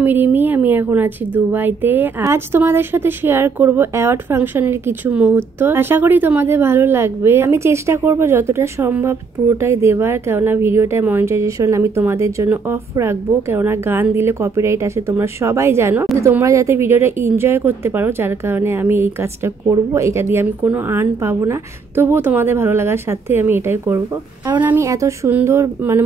আমি রিমি, আমি এখন আছি দুবাইতে। আজ তোমাদের সাথে শেয়ার করব অ্যাওয়ার্ড ফাংশনের কিছু মুহূর্ত। আশা করি তোমাদের ভালো লাগবে। আমি চেষ্টা করব যতটা সম্ভব পুরোটাই দেবার, কেননা ভিডিওটা মনিটাইজেশন আমি তোমাদের জন্য অফ রাখবো, কেননা গান দিলে কপিরাইট আসে তোমরা সবাই জানো। তোমরা যাতে ভিডিওটা এনজয় করতে পারো, যার কারণে আমি এই কাজটা করব। এটা দিয়ে আমি কোনো আর্ন পাবো না, তবুও তোমাদের ভালো লাগার সাথে আমি এটাই করব। কারণ আমি এত সুন্দর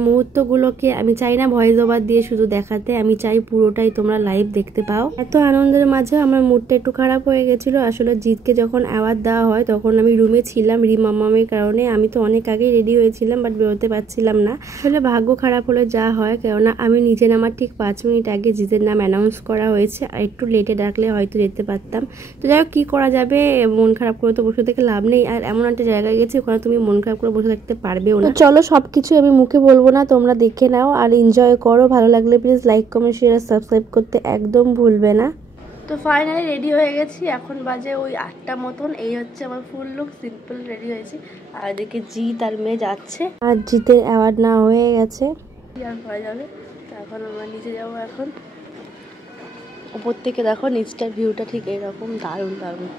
মুহূর্তগুলোকে আমি চাই না ভয়েস ওভার দিয়ে শুধু দেখাতে, আমি চাই পুরোটাই তোমরা লাইভ দেখতে পাও। এত আনন্দের মাঝে আমার মুডটা একটু খারাপ হয়ে গেছিল। আসলে জিতকে যখন অ্যাওয়ার্ড দেওয়া হয় তখন আমি রুমে ছিলাম রিমামামের কারণে। আমি তো অনেক আগেই রেডি হয়েছিলাম, বাট বেরোতে পারছিলাম না। আসলে ভাগ্য খারাপ হলে যা হয়, কেননা আমি নিজে নামার ঠিক 5 মিনিট আগে জিতের নাম অ্যানাউন্স করা হয়েছে। আর একটু লেটে ডাকলে হয়তো যেতে পারতাম। তো যাই হোক, কি করা যাবে, মন খারাপ করে তো বসে থেকে লাভ নেই। আর এমন একটা জায়গায় গেছি ওখানে তুমি মন খারাপ করে বসে থাকতে পারবেও না। চলো, সবকিছু আমি মুখে বলবো না, তোমরা দেখে নাও আর এনজয় করো। ভালো লাগলে প্লিজ লাইক, কমেন্ট, শেয়ার আর সাবস্ক্রাইব করতে একদম ভুলবে না। তো ফাইনালি রেডি হয়ে গেছি, এখন বাজে ওই 8টা মতন। এই হচ্ছে আমার ফুল লুক, সিম্পল রেডি হয়েছি। আর এদিকে জিৎ আর মেয়ে যাচ্ছে, আর জিতের অ্যাওয়ার্ড না হয়ে গেছে, আর হয়ে যাবে। তো এখন আমরা নিচে যাবো। এখন উপর থেকে দেখো নিচটার ভিউটা ঠিক এরকম, দারুণ দারুণ।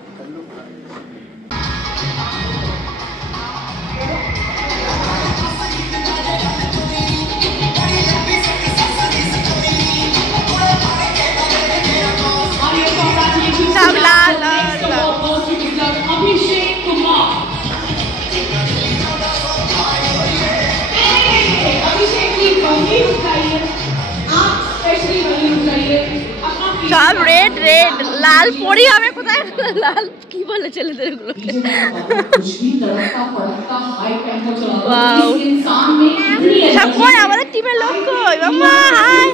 সব রেড রেড, লাল পরি হবে কোথায়, লাল কি বলে ছেলেদের গুলোকে। সব কই আমাদের টিমের লোক কই, মামা high.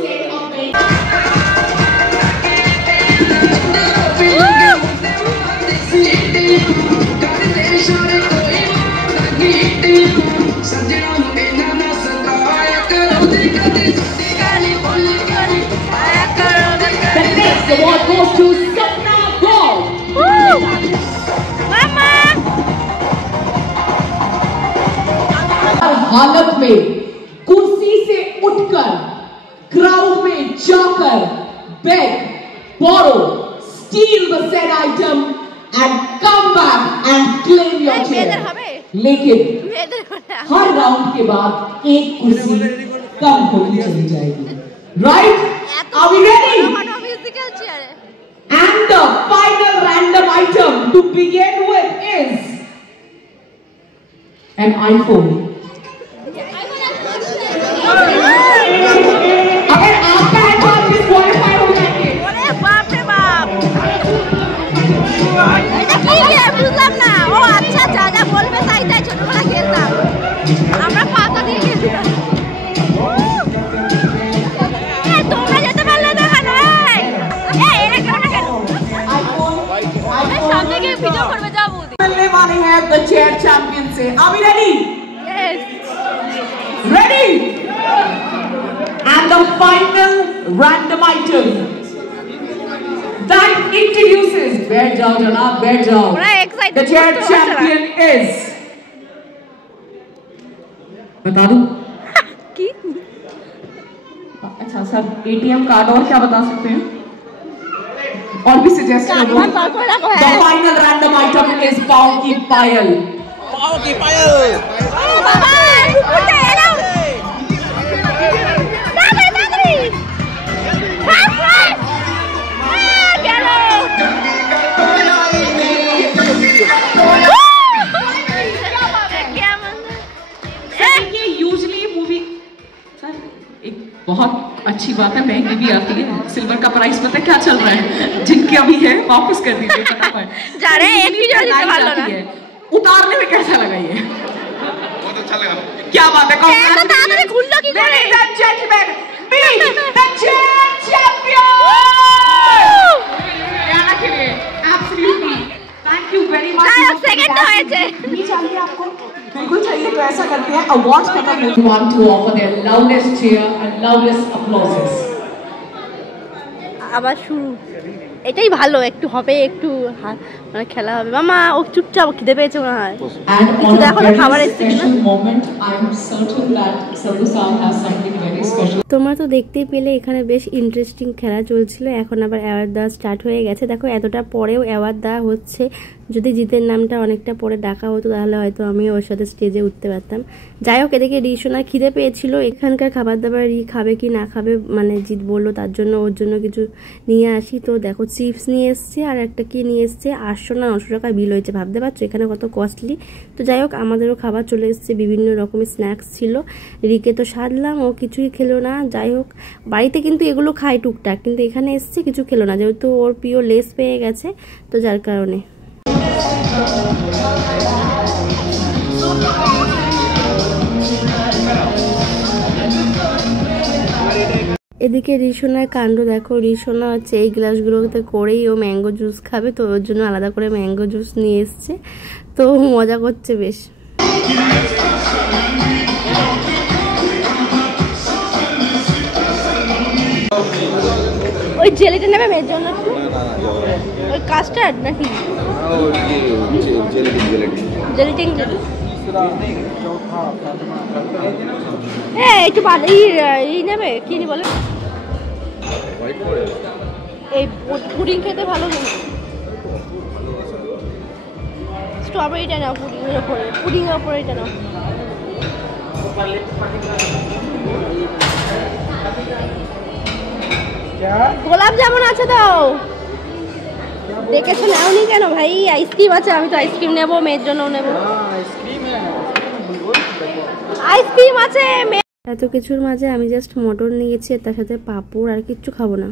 The award goes to Sapna Paul. Mama! हालत में कुर्सी से उठकर क्राउड में जाकर beg, borrow, steal the said item and come back and claim your chair. लेकिन हर राउंड के बाद एक कुर्सी कम होती चली जाएगी. Right? Are we ready? And the final random item to begin with is an iPhone. अगर आपका है तो आप डिस्क्वालीफाई हो जाएंगे। अरे बाप रे बाप, এটা কি রে বুঝলাম না। ও আচ্ছা আচ্ছা, যা বলবে তাই তাই, ছোটবেলা খেলতাম আমরা, পাতা দিয়ে খেলতাম। তোমরা যেতে পারলে না কেন? এই এরা কেন না কেন? সামনে গিয়ে ভিডিও করবে, যাবো। मिलने वाले हैं the chair champion से। Are we ready? Yes. Ready? And the final random item that introduces, बैठ जाओ जनाब, बैठ जाओ। The chair champion is, बता दूं? की? अच्छा सर, ATM कार्ड और क्या बता सकते हैं? और भी सजेस्ट कर दो। The final random item is पाव की पायल। पाव की पायल। बहुत अच्छी बात है, महंगी भी आती है। सिल्वर का प्राइस पता है क्या चल रहा है? जिनके अभी है वापस कर दीजिए फटाफट। जा रहे हैं, एक भी जो जीतने वाला ना। उतारने में कैसा लगा ये? बहुत अच्छा लगा। क्या बात है, ऐसा ताकत खुल्ला की करे। Ladies and gentlemen, meet the chair champion। गाना के लिए absolutely thank you very much। Second तो হয়েছে। नहीं चाहिए आपको? बिल्कुल चाहिए, तो ऐसा करते हैं, अवार्ड्स खत्म हो। We want to offer their loudest cheer and loudest applauses। আবার শুরু, এটাই ভালো, একটু হবে, একটু মানে খেলা হবে। মামা ও চুপচাপ, খিদে পেয়েছে মনে হয়। কিছু দেখো না, খাবার এসেছে কিনা। moment, I'm certain that Sardu Sahib has something very special. তোমরা তো দেখতেই পেলে এখানে বেশ ইন্টারেস্টিং খেলা চলছিল। এখন আবার অ্যাওয়ার্ড দেওয়া স্টার্ট হয়ে গেছে। দেখো এতটা পরেও অ্যাওয়ার্ড দেওয়া হচ্ছে। যদি জিতের নামটা অনেকটা পরে ডাকা হতো তাহলে হয়তো আমি ওর সাথে স্টেজে উঠতে পারতাম। যাই হোক, এদিকে রিশোনার খিদে পেয়েছিল। এখানকার খাবার দাবার খাবে কি না খাবে, মানে জিত বললো তার জন্য ওর জন্য কিছু নিয়ে আসি। তো দেখো চিপস নিয়ে এসছে আর একটা কি নিয়ে এসছে, 800 না 900 টাকা বিল হয়েছে। ভাবতে পারছো এখানে কত কস্টলি। তো যাই হোক, আমাদেরও খাবার চলে এসছে, বিভিন্ন রকমের স্ন্যাক্স ছিল। রিকে তো সারলাম, ও কিছুই খেলো না। যাই হোক, বাড়িতে কিন্তু এগুলো খায় টুকটাক, কিন্তু এখানে এসছে কিছু খেলো না, যেহেতু ওর প্রিয় লেস পেয়ে গেছে, তো যার কারণে। এদিকে রিশোনার কাণ্ড দেখো। রিশোনা হচ্ছে এই গ্লাসগুলোতে করেই ও ম্যাঙ্গো জুস খাবে, তো ওর জন্য আলাদা করে ম্যাঙ্গো জুস নিয়ে এসছে। তো মজা করছে বেশ। ওই জেলিটা নেবে মেয়ের জন্য, ওই কাস্টার্ড নাকি জেলিটিং। হ্যাঁ একটু ই নেবে কি বলে, এই পুডিং খেতে ভালো কিন্তু। স্ট্রবেরিটা নাও পুডিংয়ের ওপরে এটা নাও। গোলাপ জামুন আছে তো, দেখেছো নাওনি কেন ভাই? আইসক্রিম আছে, আমি তো আইসক্রিম নেবো, মেয়ের জন্য নেবো আইসক্রিম আছে। এত কিছুর মাঝে আমি জাস্ট মটর নিয়েছি, তার সাথে পাঁপড়, আর কিচ্ছু খাবো না।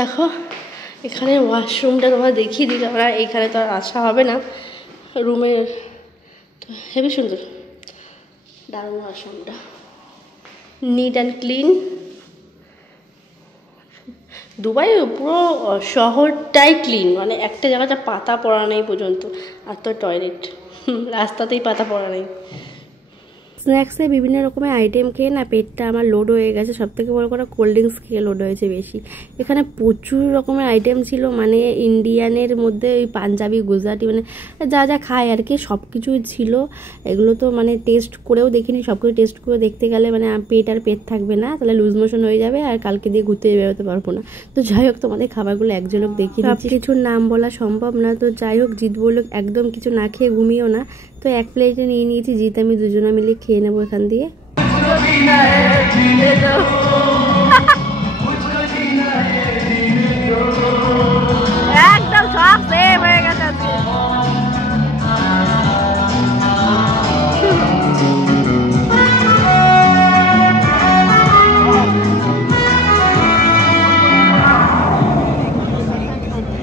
দেখো এখানে ওয়াশরুমটা তোমার দেখিয়ে দিই, আমরা এখানে তো আর আসা হবে না রুমের, তো হেবি সুন্দর, দারুণ ওয়াশরুমটা, নিট অ্যান্ড ক্লিন। দুবাই পুরো শহরটাই ক্লিন, মানে একটা জায়গাটা পাতা পড়া নেই পর্যন্ত, আর তো টয়লেট রাস্তাতেই পাতা পড়া নেই। স্ন্যাক্সে বিভিন্ন রকমের আইটেম খেয়ে না পেটটা আমার লোড হয়ে গেছে, সব থেকে বড় করে কোল্ড ড্রিঙ্কস খেয়ে লোড হয়েছে বেশি। এখানে প্রচুর রকমের আইটেম ছিল, মানে ইন্ডিয়ানের মধ্যে ওই পাঞ্জাবি গুজরাটি মানে যা যা খায় আর কি সব কিছুই ছিল। এগুলো তো মানে টেস্ট করেও দেখিনি, সব কিছু টেস্ট করে দেখতে গেলে মানে পেট আর পেট থাকবে না, তাহলে লুজ মোশন হয়ে যাবে আর কালকে দিয়ে ঘুরতে বেরোতে পারবো না। তো যাই হোক তোমাদের খাবারগুলো এক ঝলক দেখিয়ে দিচ্ছি, কিছুর নাম বলা সম্ভব না। তো যাই হোক জিৎ বললো একদম কিছু না খেয়ে ঘুমিও না, তো এক প্লেটে নিয়ে নিয়েছি, জিৎ আমি দুজনে মিলে খেয়ে নেবো এখান দিয়ে। একদম সব সেম হয়ে গেছে।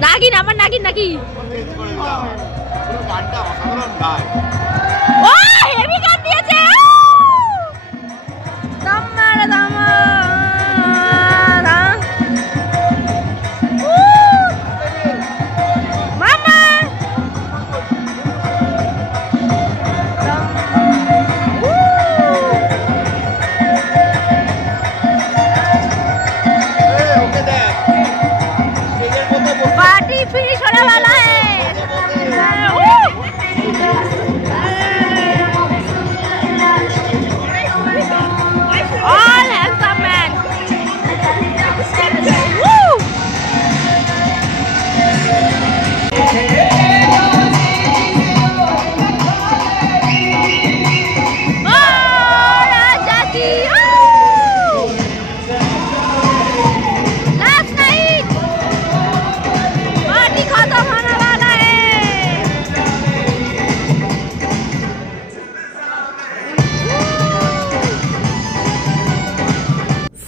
নাগিন আমার নাগিন নাকি গানটা অসাধারণ গায়। ও হেভি গান দিয়েছে। দামারা দামারা মামা पार्टी फिनिश होने वाला है। All handsome man. Woo!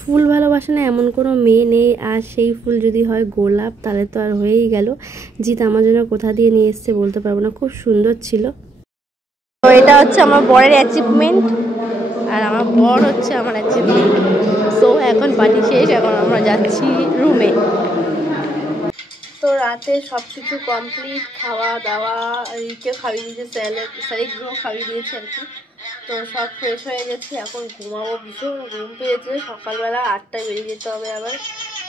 ফুল ভালোবাসে না এমন কোনো মেয়ে নেই, আর সেই ফুল যদি হয় গোলাপ তাহলে তো আর হয়েই গেল। জিৎ আমার জন্য কোথা দিয়ে নিয়ে এসছে বলতে পারবো না, খুব সুন্দর ছিল। তো এটা হচ্ছে আমার বরের অ্যাচিভমেন্ট আর আমার বর হচ্ছে আমার অ্যাচিভমেন্ট। তো এখন পার্টি শেষ, এখন আমরা যাচ্ছি রুমে। তো রাতে সব কিছু কমপ্লিট, খাওয়া দাওয়া, রিকে খাইয়ে দিয়েছে, স্যারেকগুলো খাইয়ে দিয়েছে আর কি। তো সব ফ্রেশ হয়ে গেছে, এখন ঘুমাবো, ভীষণ ঘুম পেয়েছে। সকালবেলা 8টায় বেরিয়ে যেতে হবে আবার।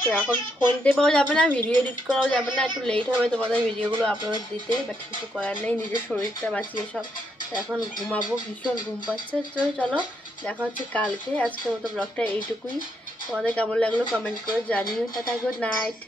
তো এখন ফোন টেপাও যাবে না, ভিডিও এডিট করাও যাবে না, একটু লেট হবে তোমাদের ভিডিওগুলো আপলোড দিতে, বাট কিছু করার নেই, নিজের শরীরটা বাঁচিয়ে সব। তো এখন ঘুমাবো, ভীষণ ঘুম পাচ্ছে। তো চলো দেখা হচ্ছে কালকে। আজকের মতো ব্লগটা এইটুকুই। তোমাদের কেমন লাগলো কমেন্ট করে জানিও। Tata, good night.